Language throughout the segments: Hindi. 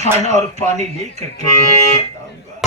खाना और पानी लेकर के बहुत बताऊंगा।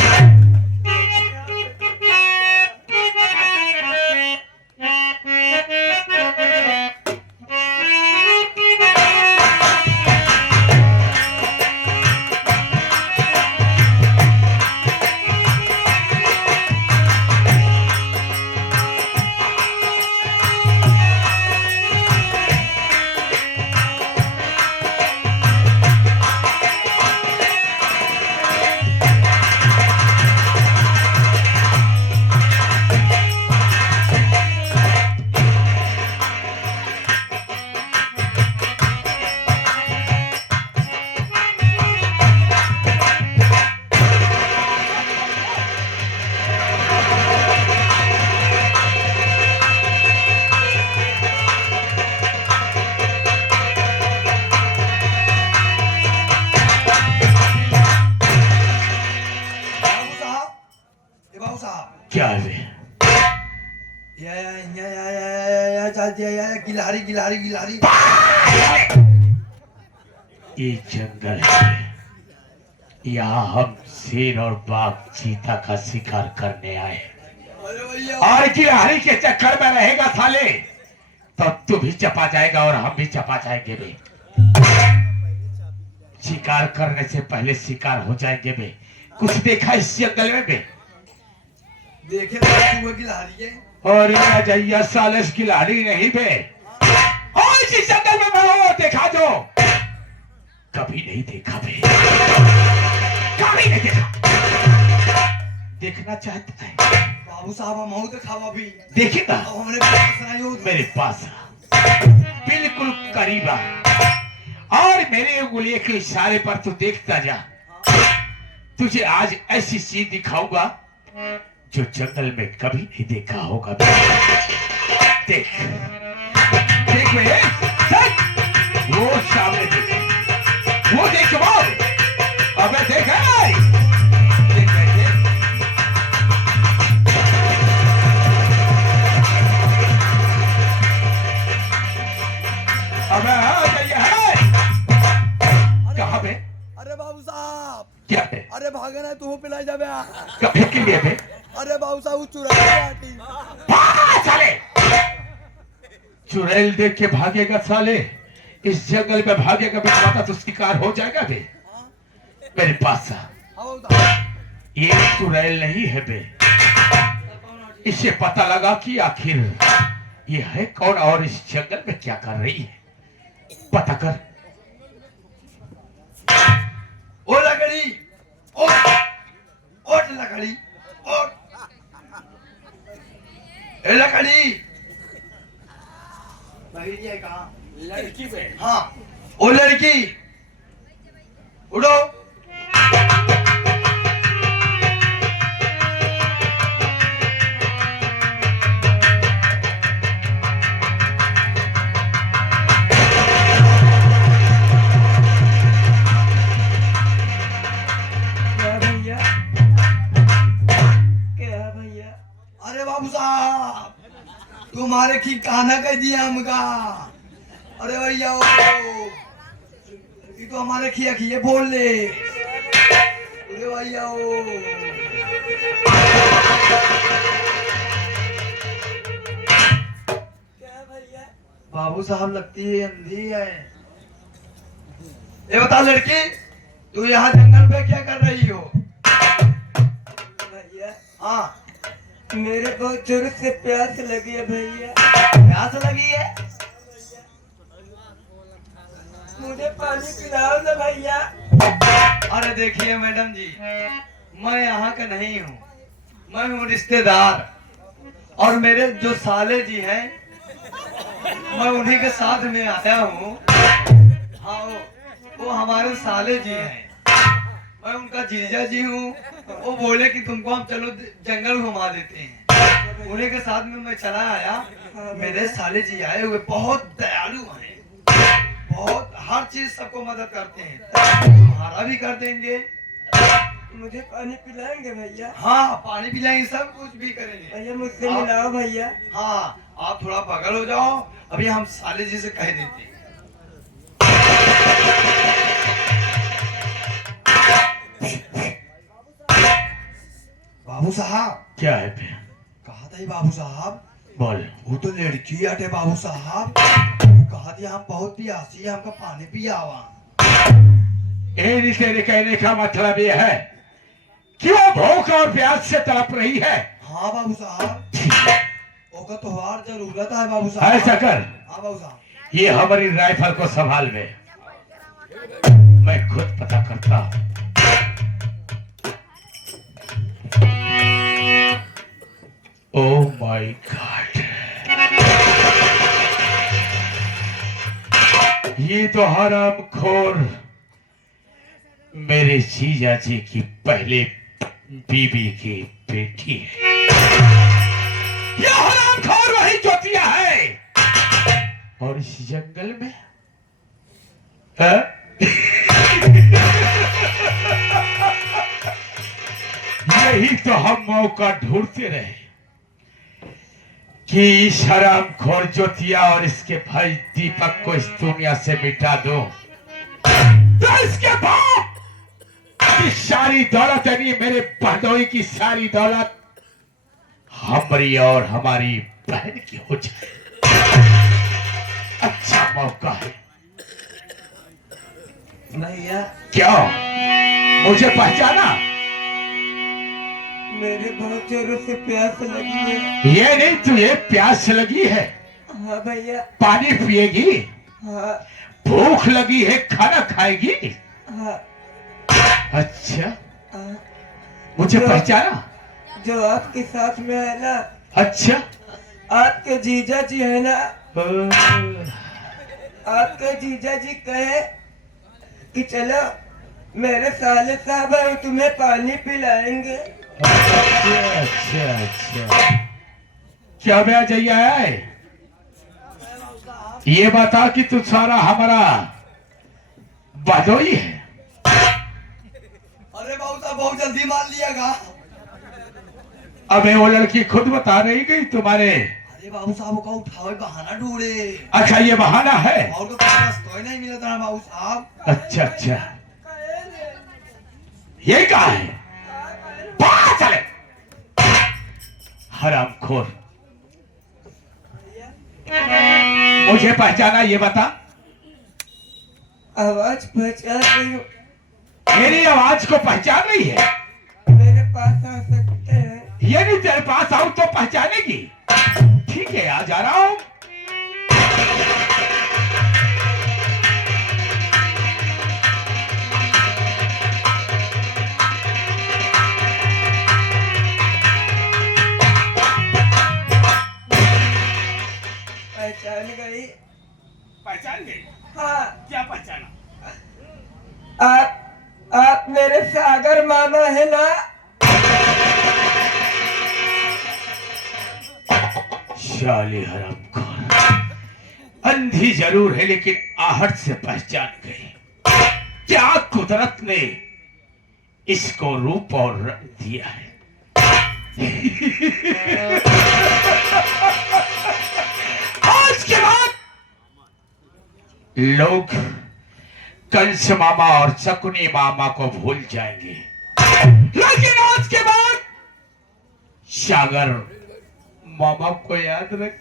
क्या है गिलहरी गिलहरी गिलहरी। ये जंगल है, यहाँ हम शेर और बाघ चीता का शिकार करने आए और गिलहरी के चक्कर में रहेगा साले तो तू भी चपा जाएगा और हम भी चपा जाएंगे बे। शिकार करने से पहले शिकार हो जाएंगे बे। कुछ देखा इस जंगल में बे? देखे तो वो गिलहरी है और जैया साले गिलहरी नहीं बे। और इस जंगल में मैं देखा जो कभी नहीं देखा बे, कभी नहीं देखा। देखना चाहता है बाबू साहब, हम दिखावा भी देखेगा। हमने पास मेरे पास बिल्कुल करीब आ और मेरे उंगली के इशारे पर तू देखता जा। तुझे आज ऐसी चीज दिखाऊंगा जो जंगल में कभी नहीं देखा होगा। देख देख मेरे, वो सामने देख, वो देख वो। अबे देख देख देख। अबे है कहाँ पे? अरे बाबू साहब क्या है? अरे भागे ना तू पिला जाबे। कभी के लिए बे? अरे बाबू साहब चुराई साले चुड़ैल देख के भागेगा साले? इस जंगल में भागेगा बे, पता तो शिकार हो जाएगा बे। मेरे पास ये चुड़ैल नहीं है बे। इसे पता लगा कि आखिर ये है कौन और इस जंगल में क्या कर रही है, पता कर। ओ लकड़ी, ओ लकड़ी, ओ लकड़ी। लकड़ी है कहाँ? लड़की पे। हाँ ओ लड़की उड़ो। अरे बाबू साहब तुम्हारे की काना कह दिया हमका। अरे भैया ये तो हमारे खिया खिए बोल ले। अरे भैया बाबू साहब लगती है अंधी है। ये बता लड़की, तू यहाँ जंगल पे क्या कर रही हो? भैया हाँ मेरे बहुत जोर से प्यास लगी है भैया। प्यास लगी है? मुझे पानी पिलाओ ना भैया। अरे देखिए मैडम जी, मैं यहाँ का नहीं हूँ, मैं हूँ रिश्तेदार। और मेरे जो साले जी हैं मैं उन्हीं के साथ में आया हूँ। हाँ वो हमारे साले जी हैं, मैं उनका जीजा जी हूँ। वो बोले कि तुमको हम चलो जंगल घुमा देते हैं, उन्हीं के साथ में मैं चला आया। मेरे साले जी आए हुए बहुत दयालु हैं, बहुत हर चीज सबको मदद करते हैं, तुम्हारा भी कर देंगे। मुझे पानी पिलाएंगे भैया? हाँ पानी पिलाएंगे, सब कुछ भी करेंगे। भैया मुझसे मिलाओ भैया। हाँ आप थोड़ा बगल हो जाओ, अभी हम साले जी से कह देते हैं। साहब क्या है बे? कहा था बाबू साहब बोल। वो तो लड़की अटे बाबू साहब कहा दिया हम बहुत प्यासी है हमका पानी पियावा। तेरे कहने का मतलब ये है कि वो भूख और प्यास से तड़प रही है। हाँ बाबू साहब ओका तोहार जरूरत है बाबू साहब। ऐसा कर, हाँ बाबू साहब ये हमारी राइफल को संभाल में, मैं खुद पता करता हूं। ओह माय गॉड, ये तो हरामखोर मेरे जीजा जी की पहले बीबी की बेटी है। ये हरामखोर वही जोतिया है। और इस जंगल में यही तो हम मौका ढूंढते रहे कि इस हरामखोर जोतिया और इसके भाई दीपक को इस दुनिया से मिटा दो, तो इसके बाद की सारी दौलत यानी मेरे बहनोई की सारी दौलत हमारी और हमारी बहन की हो जाए। अच्छा मौका है। भैया क्या मुझे पहचाना? मेरे बहुत जोरों से प्यास लगी है। ये नहीं, तुझे प्यास लगी है, हाँ भैया। पानी पिएगी? हाँ भूख लगी है, खाना खाएगी? हाँ। अच्छा, हाँ। मुझे जो- पहचाना? जो आपके साथ में है ना, अच्छा, आपके जीजा जी है ना, आपके जीजा जी कहे कि चलो मेरे साले साहब है, वो तुम्हें पानी पिलाएंगे। अच्छा अच्छा, क्या मैं जाइए आया है? ये बता कि तू सारा हमारा बहनोई है? अरे बाबू साहब बहुत जल्दी मान लियागा। अबे वो लड़की खुद बता रही गई तुम्हारे। अरे बाबू साहब का उठावे बहाना ढूंढे। अच्छा, ये बहाना है? और तो पास कोई नहीं मिला था बाबू साहब। अच्छा अच्छा, ये कहा है? बाहर चले हरामखोर। मुझे पहचाना? ये बता। आवाज पहचान रही हूँ। मेरी आवाज को पहचान रही है? मेरे पास आ सकते हैं? ये नहीं, तेरे पास आऊं तो पहचानेगी। ठीक है, आ जा रहा हूं। पहचान गई? पहचान गई? हाँ। क्या पहचाना? आप मेरे सागर मामा है ना? शाली हरामखोर, अंधी जरूर है लेकिन आहट से पहचान गई। क्या कुदरत ने इसको रूप और रंग दिया है। आज के बाद लोग कंस मामा और शकुनी मामा को भूल जाएंगे, लेकिन आज के बाद सागर मामा को याद रख।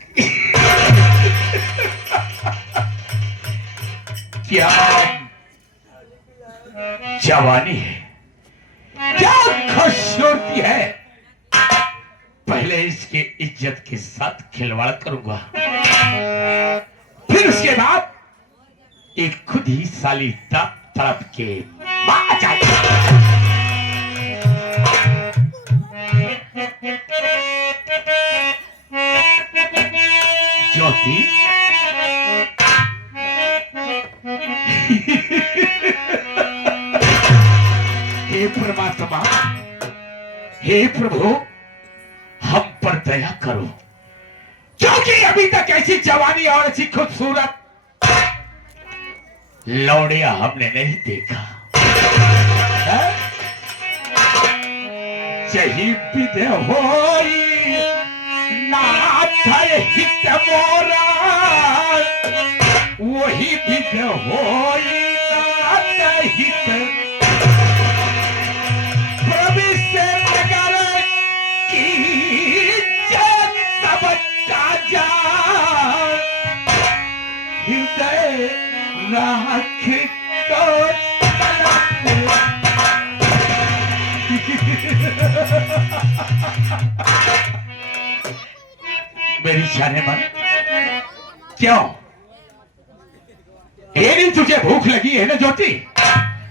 क्या जवानी है, क्या खूबसूरती है। पहले इसके इज्जत के साथ खिलवाड़ करूंगा, फिर उसके बाद एक खुद ही साली तड़प के मार जाएगी। ज्योति, हे परमात्मा, हे प्रभु, हम पर दया करो, क्योंकि अभी तक ऐसी जवानी और ऐसी खूबसूरत लौड़िया हमने नहीं देखा। यही विधि होई नाथ हित मोरा, वही विधि होई नाथ हित। प्रभु से प्रकार जाने मन, क्यों? ये नहीं तुझे भूख लगी है ना ज्योति?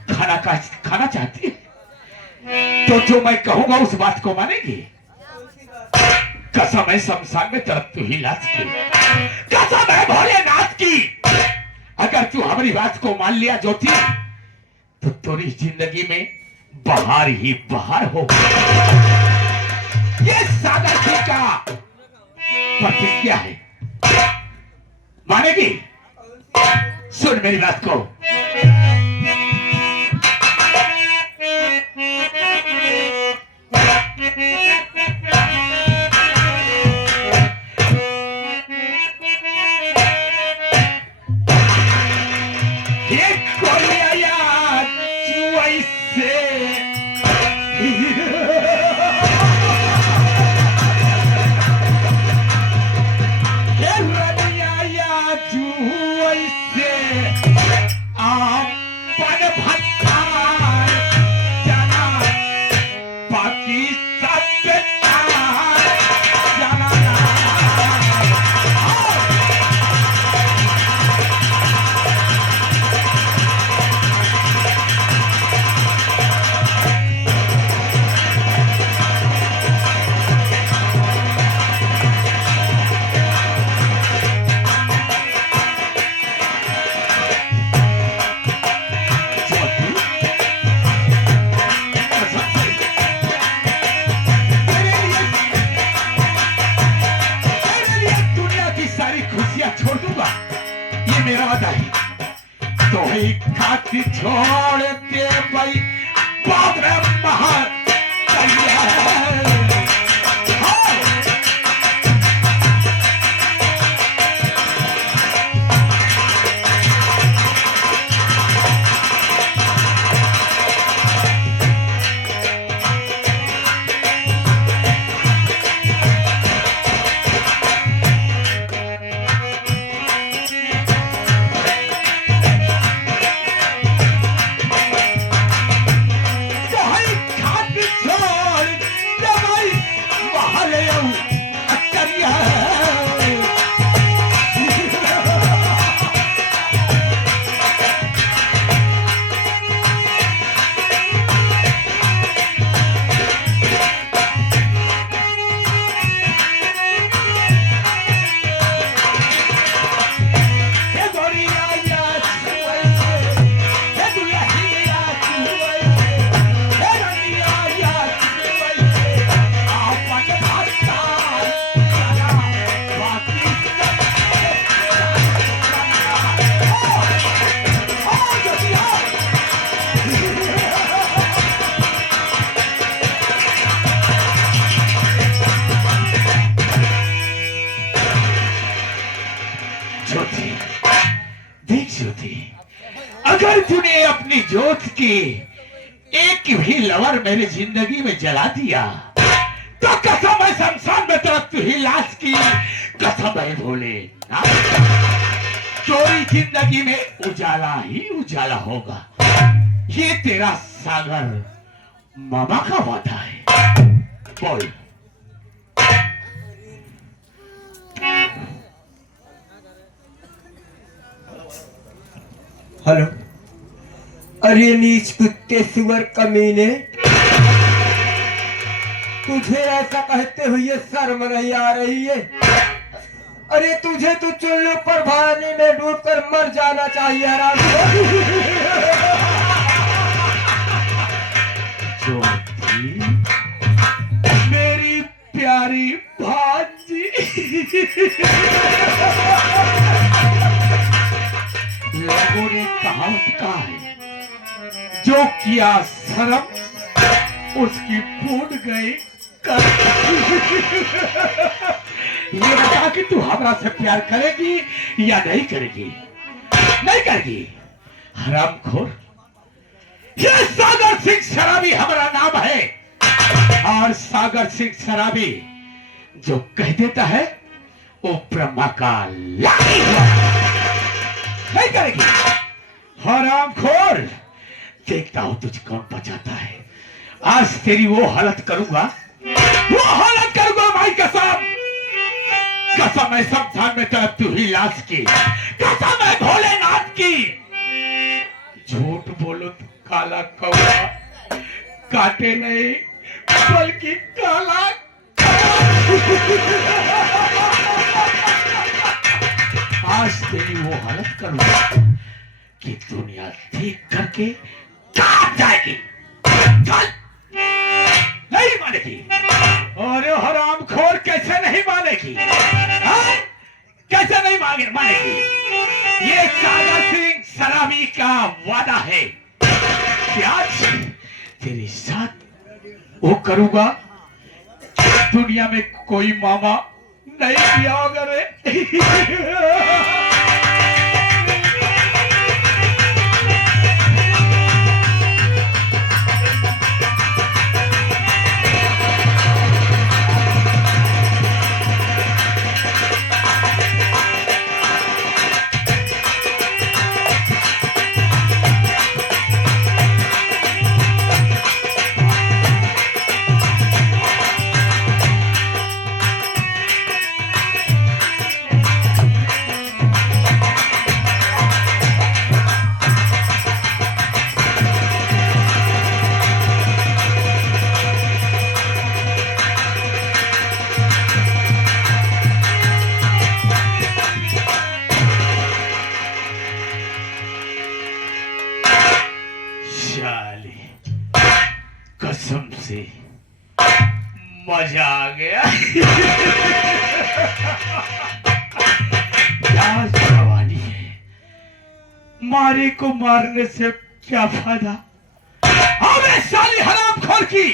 खाना चाहती है तो जो मैं कहूंगा उस बात को मानेगी? कसम है शमशान में तरफ तू ही लाश की, कसम है भोलेनाथ की, अगर तू हमारी बात को मान लिया ज्योति तो तेरी जिंदगी में बाहर ही बाहर हो। ये सागर सिंह का प्रतिज्ञा है, मानेगी? सुन मेरी बात को। ये कोई आया चुआई से छोड़ दूंगा, ये मेरा वादा है। तो ही खाती छोड़ दे भाई, बाद में बाहर अगर तूने अपनी जोत की एक भी लवर मेरी जिंदगी में जला दिया तो कसम है शमशान में तरफ तू ही लाश की, कसम है भोले तेरी जिंदगी में उजाला ही उजाला होगा। ये तेरा सागर मामा का वादा है। बोल। हेलो, अरे नीच कुत्ते सुअर कमीने, तुझे ऐसा कहते हुए शर्म नहीं आ रही है? अरे तुझे तो चुल्लू पर पानी में डूबकर मर जाना चाहिए हराम। मेरी प्यारी भांजी, लोगों ने कहावत कहा है, जो किया शर्म उसकी फूट गई कर। ये बता कि तू हमरा से प्यार करेगी या नहीं करेगी? नहीं करेगी। हरामखोर, ये सागर सिंह शराबी हमारा नाम है, और सागर सिंह शराबी जो कह देता है वो ब्रह्मा का लाठी नहीं करेगी। हरामखोर, देखता हूं तुझ कौन बचाता है। आज तेरी वो हालत करूंगा, वो हालत करूंगा भाई कसम। कसम है शमशान में तरफ तू ही लाश की, कसम है भोलेनाथ की। झूठ बोलो तो काला कौवा काटे नहीं बल्कि काला। आज तेरी वो हालत करूंगा कि दुनिया देख करके काट जाएगी। चल, नहीं मानेगी। अरे हरामखोर कैसे नहीं मानेगी? हाँ? कैसे नहीं मानेगी? ये सागर सिंह सलामी का वादा है कि आज तेरे साथ वो करूंगा दुनिया में कोई मामा नहीं किया होगा रे। कसम से मजा आ गया। क्या जवानी है, मारे को मारने से क्या फायदा। हमें साली हरामखोर की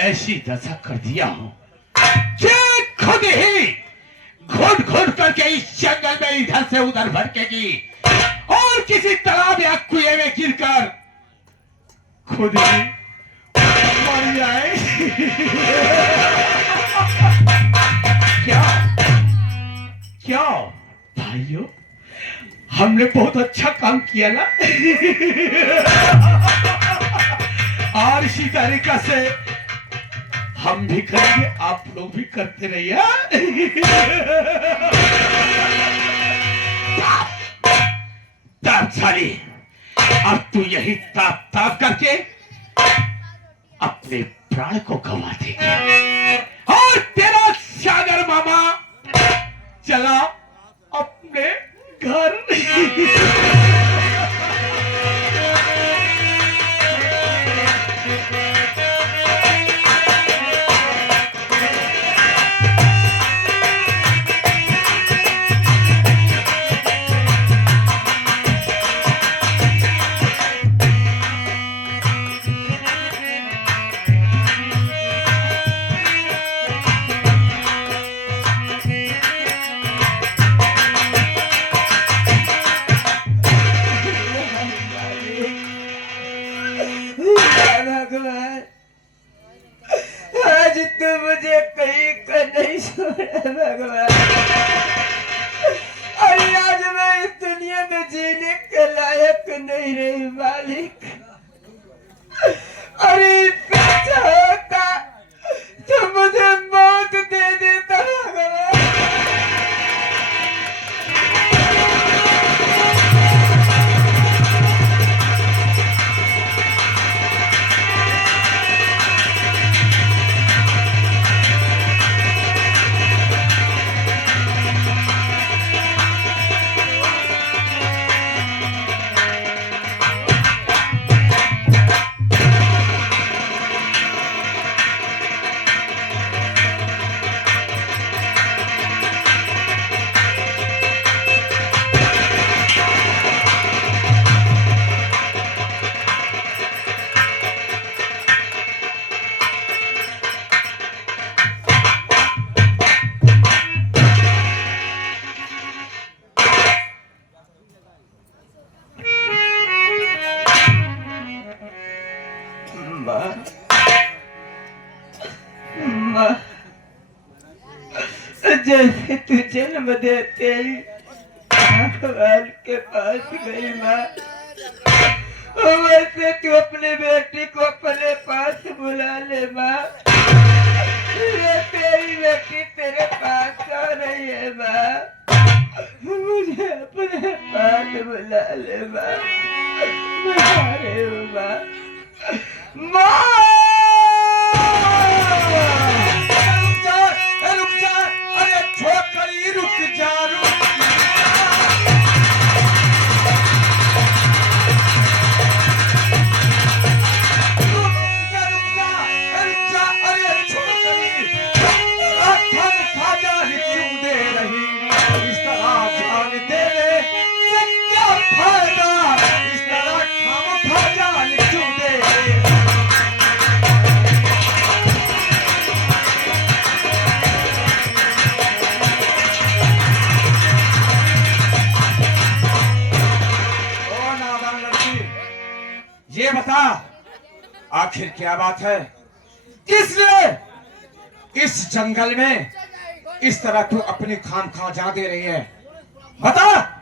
ऐसी दशा कर दिया हूं कि खुद ही घुट घुट करके इस जंगल में इधर से उधर भटकेगी और किसी तालाब या कुएं में गिरकर खुद ही मर जाए। क्या क्या भाइयों, हमने बहुत अच्छा काम किया ना। और इसी तरीका से हम भी करेंगे, आप लोग भी करते रहिए। ताप साली, अब तू यही ताप ताप करके अपने प्राण को गवा देगी और तेरा सागर मामा चला अपने घर। भगवान, आज तू मुझे कहीं का नहीं छोड़ा भगवान। और आज मैं इस दुनिया में जीने के लायक नहीं रही मालिक। अरे इससे अच्छा होता तो मुझे मौत दे देता भगवान। जैसे तू जन्म देते ही भगवान के पास गई माँ, वैसे तू अपनी बेटी को अपने पास बुला ले माँ। ये तेरी बेटी तेरे पास आ रही है। ये बता, आखिर क्या बात है? किस लिए इस जंगल में इस तरह तू अपनी खाम खा जा दे रही है? बता।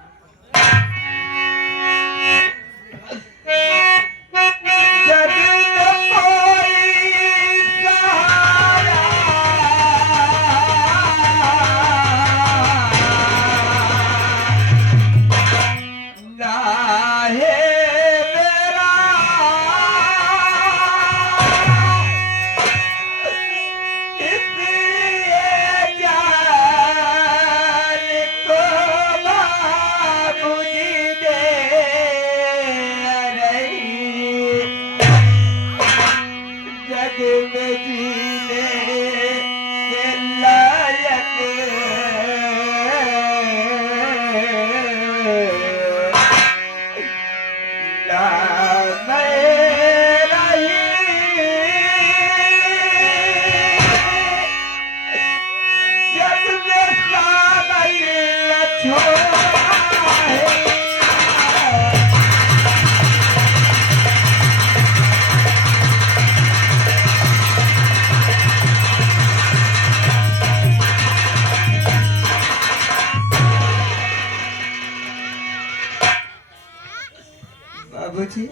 बाबूजी,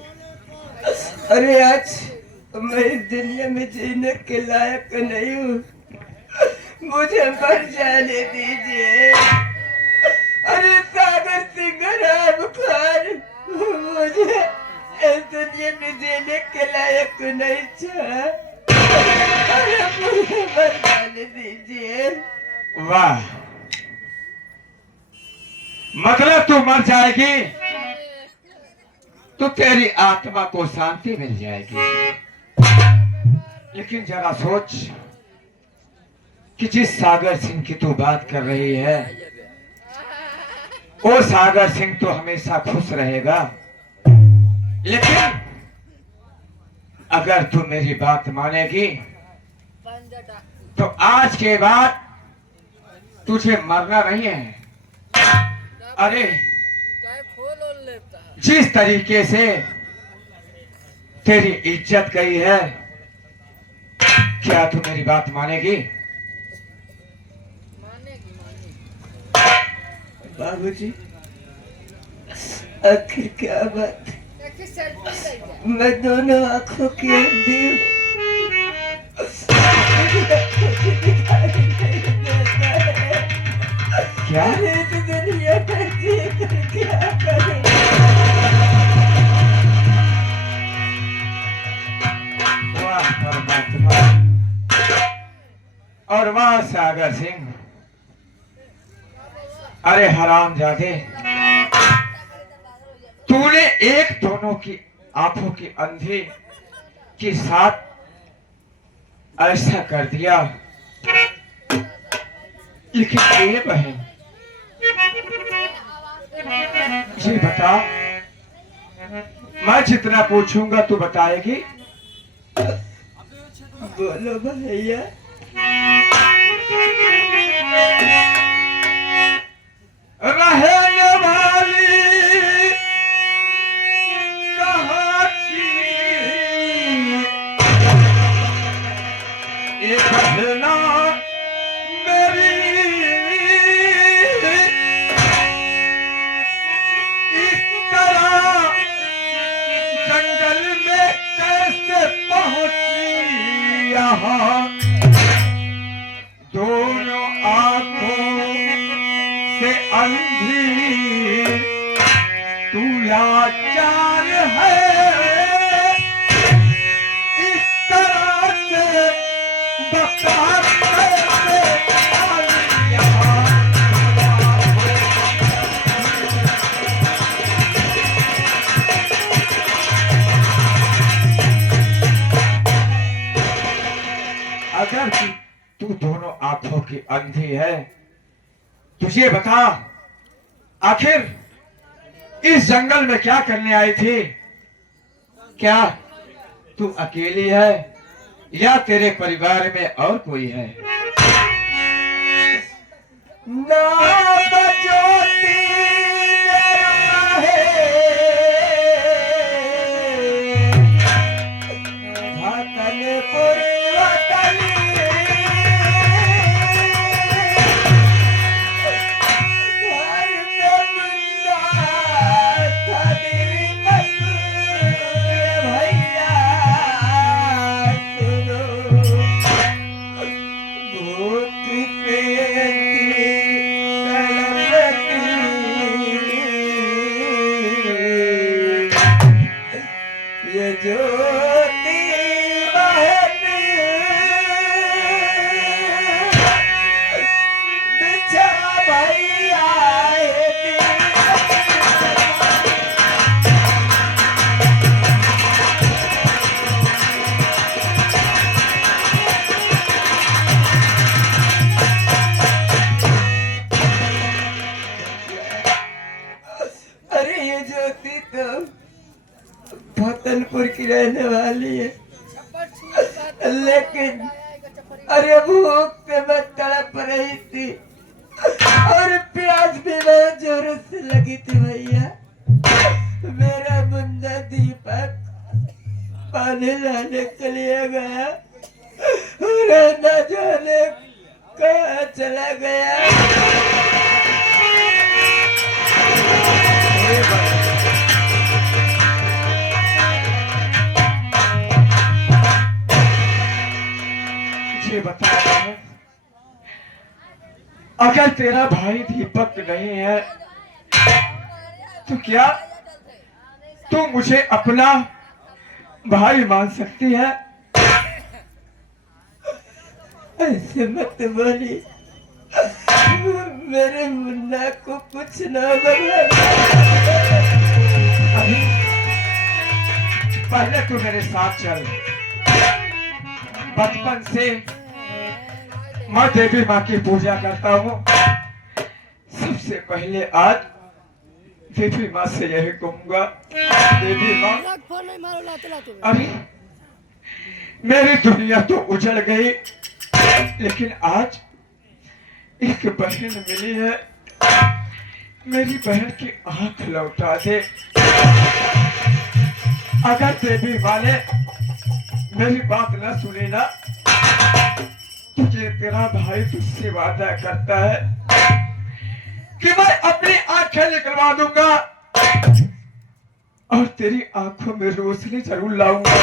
अरे आज मैं इस दुनिया में जीने के लायक नहीं हूँ, मुझे मर जाने दीजिए। अरे सागर सिंह राम खान मुझे इस दुनिया में जीने के लायक नहीं था, अरे मुझे मर जाने दीजिए। वाह, मतलब तू मर जाएगी तो तेरी आत्मा को शांति मिल जाएगी। लेकिन जरा सोच कि जिस सागर सिंह की तू बात कर रही है, वो सागर सिंह तो हमेशा खुश रहेगा। लेकिन अगर तू मेरी बात मानेगी तो आज के बाद तुझे मरना नहीं है। अरे जिस तरीके से तेरी इज्जत गई है, क्या तू मेरी बात मानेगी? बाबूजी, आखिर क्या बात? मैं दोनों आंखों की अंधी हूँ। क्या? इस दुनिया में जीकर क्या करूं? वाह परमात्मा, और वाह सागर सिंह। अरे हरामजादे, तूने एक दोनों की आंखों की अंधी के साथ ऐसा कर दिया। लेकिन ये बहन, ये बता, मैं जितना पूछूंगा तू बताएगी? बोलो भैया। रहने वाली कहाँ की एक बहना मेरी, इस तरह जंगल में कैसे पहुंची यहाँ? दोनों आंखों से अंधी तू लाचार है, इस तरह से बता कैसे आई यहाँ? अगर तू दोनों आंखों की अंधी है, तुझे बता, आखिर इस जंगल में क्या करने आई थी? क्या तू अकेली है या तेरे परिवार में और कोई है? नाम ज्योति मेरा है, ज्योति बहन बिछा भैया अरे ये ज्योति तो भतनपुर की रहने वाली है, लेकिन अरे भूख पे मैं तड़प रही थी और प्यास भी बहुत जोरों से लगी थी भैया। मेरा मुन्ना दीपक पानी लाने के लिए गया और न जाने कहाँ चला गया। मुझे बता रहे, अगर तेरा भाई दीपक नहीं है तो क्या तू मुझे अपना भाई मान सकती है? ऐसे मत बोली, मेरे मुन्ना को कुछ ना लगा। अभी पहले तू मेरे साथ चल। बचपन से मैं देवी माँ की पूजा करता हूँ। सबसे पहले आज देवी माँ से यही कहूंगा, देवी माँ अभी मेरी दुनिया तो उजड़ गई, लेकिन आज एक बहन मिली है। मेरी बहन की आंख लौटा दे। अगर देवी माँ ने मेरी बात न सुनी ना, तुझे तेरा भाई तुझसे वादा करता है कि मैं अपनी आंखें निकलवा दूंगा और तेरी आंखों में रोशनी जरूर लाऊंगा।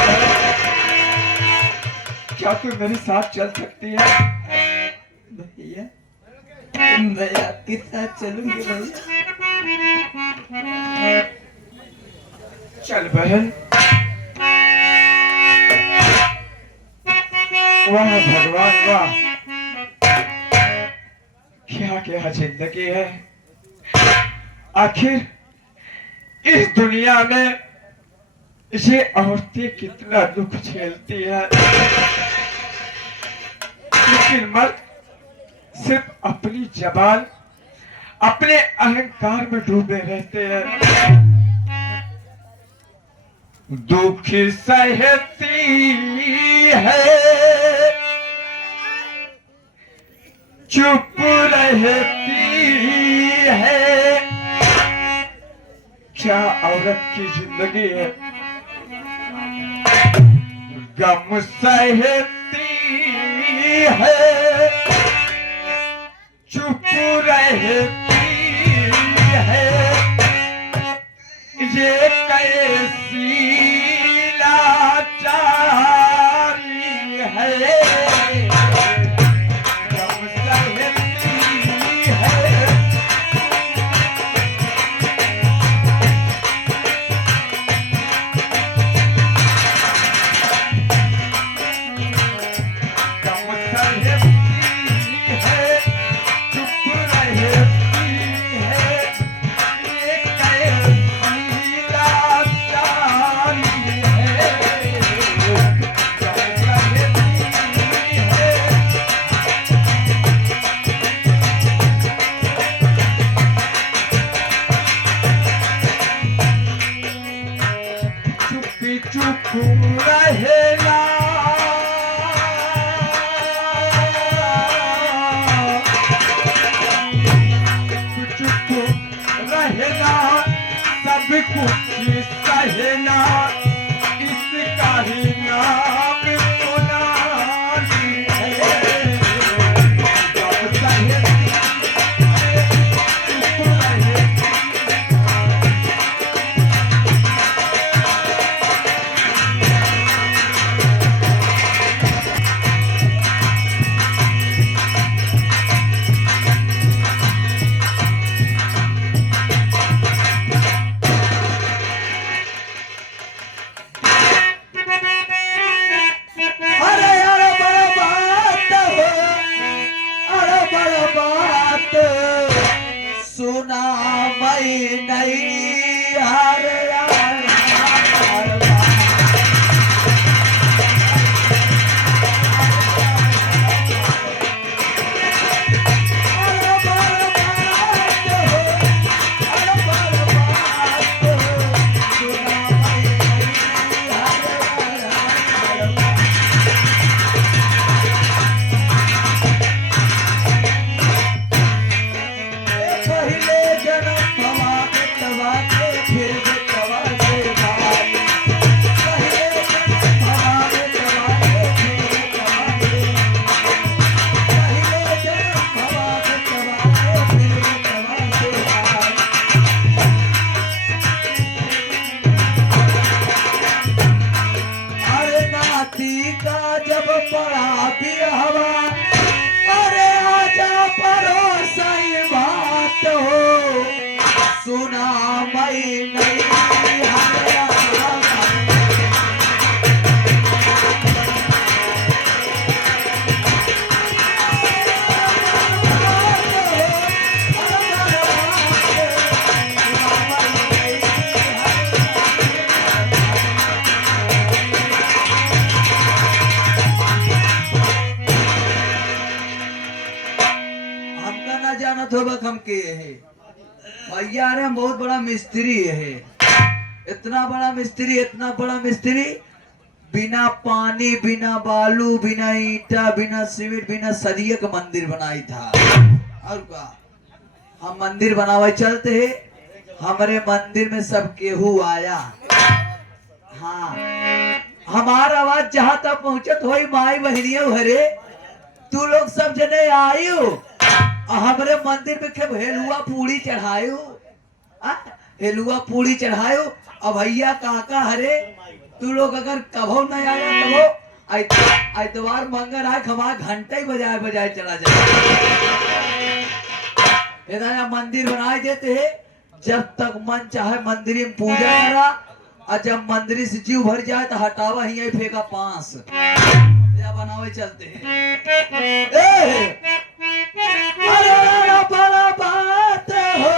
क्या तू मेरे साथ चल सकती है? भैया मैं आपके साथ चलूंगी भैया। चल बहन। वाह भगवान वाह, क्या क्या जिंदगी है। आखिर इस दुनिया में ये औरतें कितना दुख झेलती है, लेकिन मर्द सिर्फ अपनी जबान, अपने अहंकार में डूबे रहते हैं। दुख सहती है, चुप रहती है, क्या औरत की जिंदगी है। गम सहती है, चुप रहती है, ये कैसी लाचारी है। गम सहती है, गम सहती है, चुप रहती है, ये कैसी लाचारी है। गम सहती है, चुपी चुप रहेला, चुप रहेला, सब कुछ सहना, इसका ही नाम सुनानी है। गम सहती है, चुप रहती है, शादी का जब पड़ा बिहवा, अरे आजा परोसई बात हो, सुना मई नहीं हमारा। हमका ना जाना थो हम के है भैया रे, हम बहुत बड़ा मिस्त्री है, इतना बड़ा मिस्त्री बिना पानी बिना बालू बिना ईटा बिना सीमेंट बिना सरिये का मंदिर बनाई था। और का हम मंदिर बनावे चलते है, हमारे मंदिर में सब केहू आया। हाँ, हमारा आवाज जहां तक पहुंचत हो माई बहनिया भरे, तू लोग सब जने आयु हमारे मंदिर में के हेलुआ पूरी चढ़ायो, हेलुआ पूरी चढ़ायो। अब भैया काका हरे, तू लोग अगर कभो नहीं आया कभो आइतवार मंगर आए, हमारा घंटा ही बजाए चला जाए। इधर मंदिर बनाए देते है, जब तक मन चाहे मंदिर में पूजा करा, और जब मंदिर से जीव भर जाए तो हटावा ही फेंका पांस या बनावे चलते हैं। अरे बड़ा बात हो